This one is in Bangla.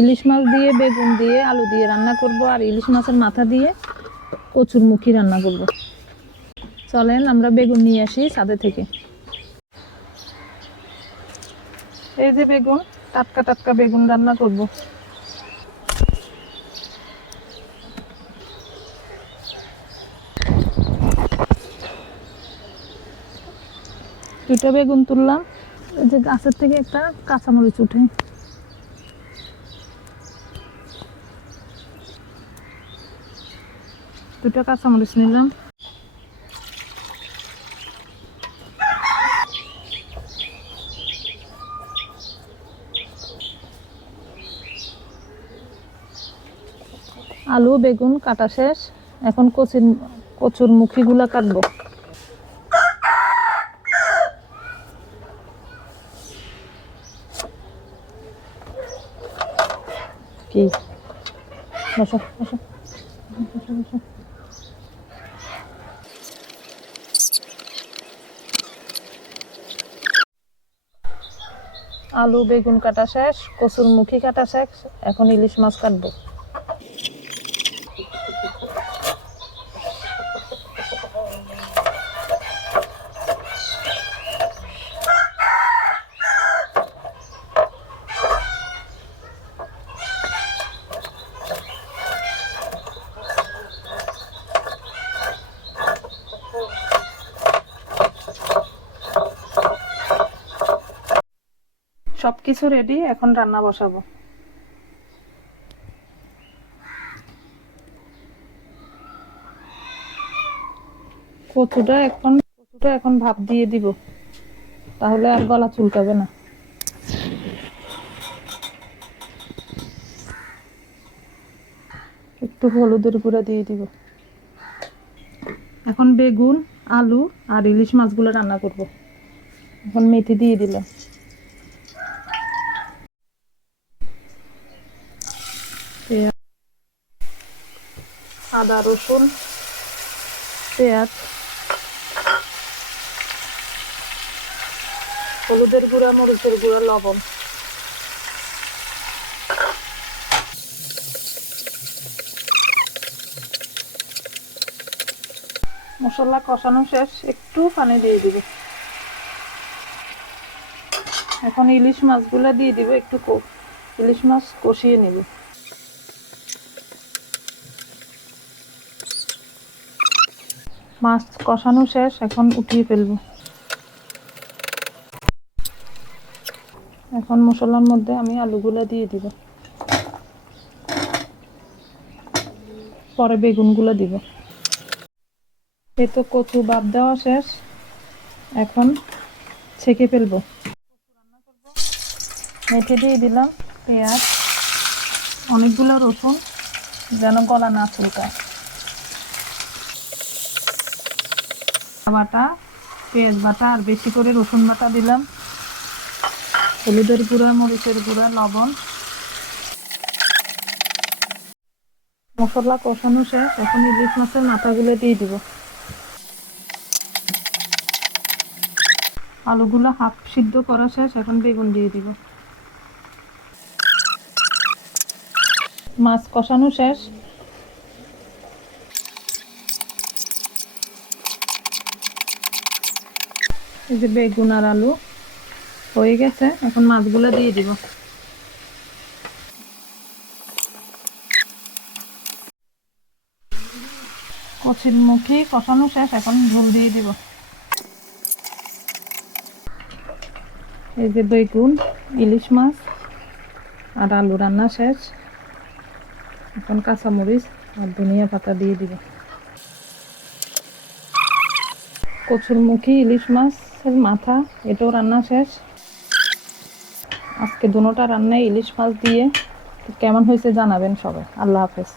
ইলিশ মাছ দিয়ে, বেগুন দিয়ে, আলু দিয়ে রান্না করব, আর ইলিশ মাছের মাথা দিয়ে কচুরমুখী রান্না করব। চলেন আমরা বেগুন নিয়ে আসি ছাদে থেকে। এই যে বেগুন, টাটকা টাটকা বেগুন রান্না করব। দুটো বেগুন তুললাম। এই যে গাছের থেকে একটা কাঁচামরিচ উঠে, দুটো কাঁচামরিচ নিলাম। আলু বেগুন কাটা শেষ, এখন কচুর মুখিগুলা কাটবো। কি বসো বসো বসো বসো। আলু বেগুন কাটা শেষ, কচুর মুখি কাটা শেষ, এখন ইলিশ মাছ কাটবো। সবকিছু রেডি, এখন রান্না বসাবো। কচুটা এখন ভাপ দিয়ে দিব, তাহলে আর গলা চুলকাবে না। একটু হলুদের গুঁড়া দিয়ে দিব। এখন বেগুন আলু আর ইলিশ মাছগুলো রান্না করব। এখন মেথি দিয়ে দিলাম। আদা রসুন পেঁয়াজ, হলুদের গুঁড়া মরিচের গুঁড়া লবণ। মশলা কষানো শেষ, একটু পানি দিয়ে দিব। এখন ইলিশ মাছগুলো দিয়ে দিব, একটু ইলিশ মাছ কষিয়ে নেব। মাছ কষানো শেষ, এখন উঠিয়ে ফেলবো। এখন মশলার মধ্যে আমি আলুগুলো দিয়ে দিব, পরে বেগুনগুলো দিব। এই তো কচু বাদ দেওয়া শেষ, এখন ছেঁকে ফেলবো। মেথি দিয়ে দিলাম, পেঁয়াজ, অনেকগুলো রসুন যেন গলা না চুলকায়। বাটা, পেঁয়াজ বাটা আর বেশি করে রসুন বাটা দিলাম, হলুদের গুঁড়া মরিচের গুঁড়া লবণ। মশলা কষানো শেষ, এখন ইলিশ মাছের মাথাগুলো দিয়ে দিব। আলুগুলো হাফ সিদ্ধ করা শেষ, এখন বেগুন দিয়ে দিব। মাছ কষানো শেষ, এই যে বেগুন আর আলু হয়ে গেছে, এখন মাছগুলো দিয়ে দিব। কচুর মুখি কষানো শেষ, এখন ঝোল দিয়ে দিব। এই যে বেগুন ইলিশ মাছ আর আলু রান্না শেষ, এখন কাঁচামরিচ আর ধনিয়া পাতা দিয়ে দিব। কচুর মুখি ইলিশ মাছের মাথা এটাও রান্না শেষ। আজকে দুটোটা রান্নায় ইলিশ মাছ দিয়ে। কেমন হয়েছে জানাবেন সবাই। আল্লাহ হাফেজ।